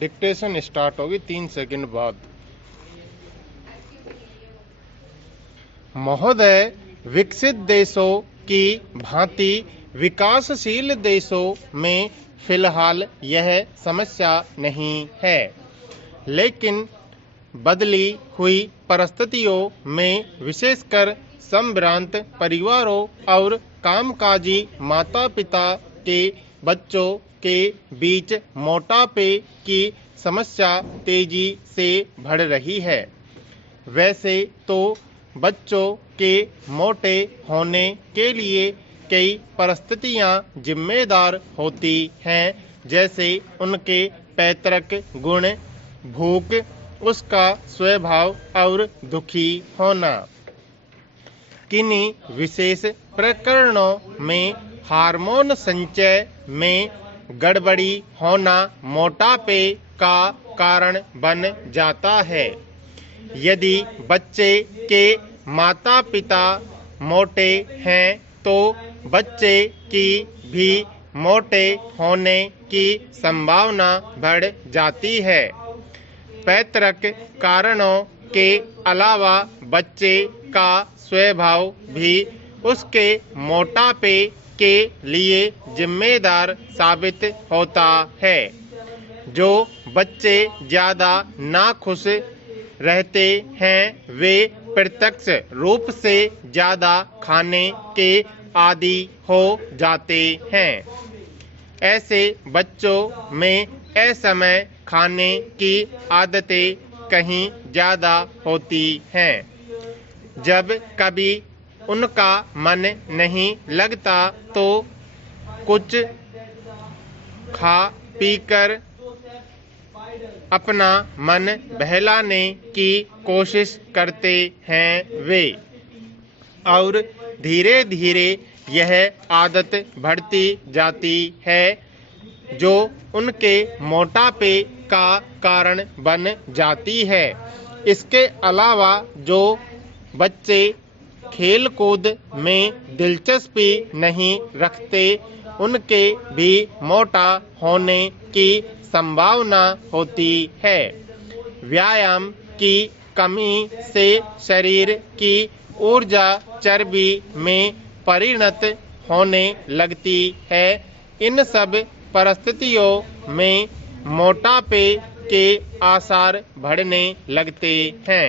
Dictation start होगी 3 second बाद। महोदय, विकसित देशों की भांति विकासशील देशों में फिलहाल यह समस्या नहीं है, लेकिन बदली हुई परिस्थितियों में विशेषकर संभ्रांत परिवारों और कामकाजी माता पिता के बच्चों के बीच मोटापे की समस्या तेजी से बढ़ रही है। वैसे तो बच्चों के मोटे होने के लिए कई परिस्थितियां जिम्मेदार होती हैं, जैसे उनके पैतृक गुण, भूख, उसका स्वभाव और दुखी होना। किन्हीं विशेष प्रकरणों में हार्मोन संचय में गड़बड़ी होना मोटापे का कारण बन जाता है। यदि बच्चे के माता पिता मोटे हैं तो बच्चे की भी मोटे होने की संभावना बढ़ जाती है। पैतृक कारणों के अलावा बच्चे का स्वभाव भी उसके मोटापे के लिए जिम्मेदार साबित होता है। जो बच्चे ज्यादा नाखुश रहते हैं वे प्रत्यक्ष रूप से ज्यादा खाने के आदी हो जाते हैं। ऐसे बच्चों में असमय खाने की आदतें कहीं ज्यादा होती हैं। जब कभी उनका मन नहीं लगता तो कुछ खा पीकर अपना मन बहलाने की कोशिश करते हैं वे, और धीरे धीरे यह आदत बढ़ती जाती है जो उनके मोटापे का कारण बन जाती है। इसके अलावा जो बच्चे खेल कूद में दिलचस्पी नहीं रखते उनके भी मोटा होने की संभावना होती है। व्यायाम की कमी से शरीर की ऊर्जा चर्बी में परिणत होने लगती है। इन सब परिस्थितियों में मोटापे के आसार बढ़ने लगते हैं।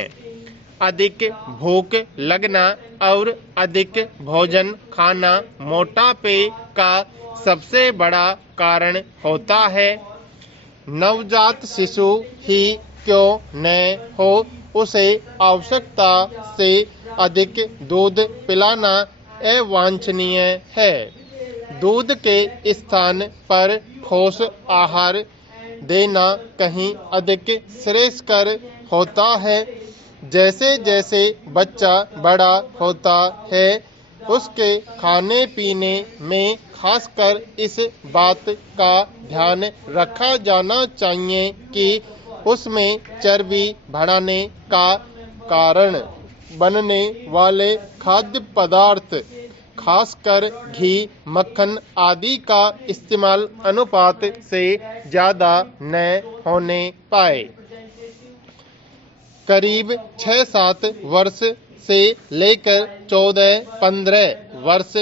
अधिक भूख लगना और अधिक भोजन खाना मोटापे का सबसे बड़ा कारण होता है। नवजात शिशु ही क्यों न हो, उसे आवश्यकता से अधिक दूध पिलाना अवांछनीय है। दूध के स्थान पर ठोस आहार देना कहीं अधिक श्रेयस्कर होता है। जैसे जैसे बच्चा बड़ा होता है उसके खाने पीने में खासकर इस बात का ध्यान रखा जाना चाहिए कि उसमें चर्बी बढ़ाने का कारण बनने वाले खाद्य पदार्थ खासकर घी, मक्खन आदि का इस्तेमाल अनुपात से ज्यादा न होने पाए। करीब 6-7 वर्ष से लेकर 14-15 वर्ष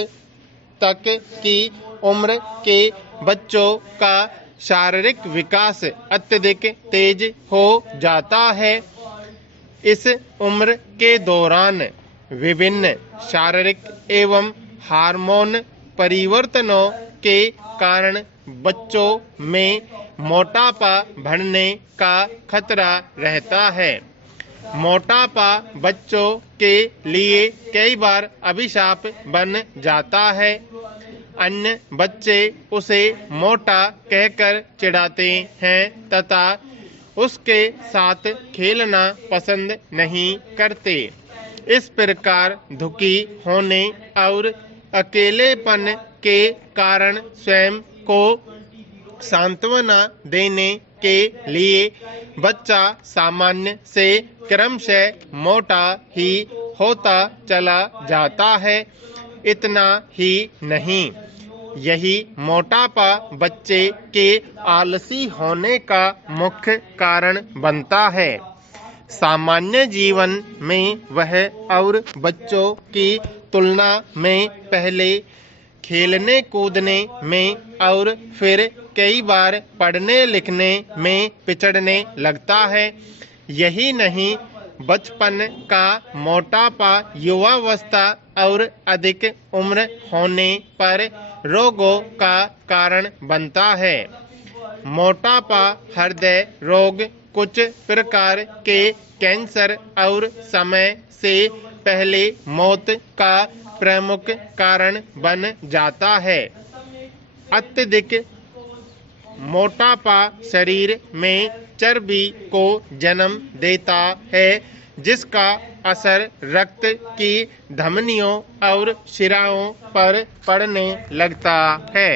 तक की उम्र के बच्चों का शारीरिक विकास अत्यधिक तेज हो जाता है। इस उम्र के दौरान विभिन्न शारीरिक एवं हार्मोन परिवर्तनों के कारण बच्चों में मोटापा बढ़ने का खतरा रहता है। मोटापा बच्चों के लिए कई बार अभिशाप बन जाता है। अन्य बच्चे उसे मोटा कहकर चिढ़ाते हैं तथा उसके साथ खेलना पसंद नहीं करते। इस प्रकार दुखी होने और अकेलेपन के कारण स्वयं को सांत्वना देने के लिए बच्चा सामान्य से क्रमशः मोटा ही होता चला जाता है। इतना ही नहीं, यही मोटापा बच्चे के आलसी होने का मुख्य कारण बनता है। सामान्य जीवन में वह और बच्चों की तुलना में पहले खेलने कूदने में और फिर कई बार पढ़ने लिखने में पिछड़ने लगता है। यही नहीं, बचपन का मोटापा युवावस्था और अधिक उम्र होने पर रोगों का कारण बनता है। मोटापा, हृदय रोग, कुछ प्रकार के कैंसर और समय से पहले मौत का प्रमुख कारण बन जाता है। अत्यधिक मोटापा शरीर में चर्बी को जन्म देता है, जिसका असर रक्त की धमनियों और शिराओं पर पड़ने लगता है।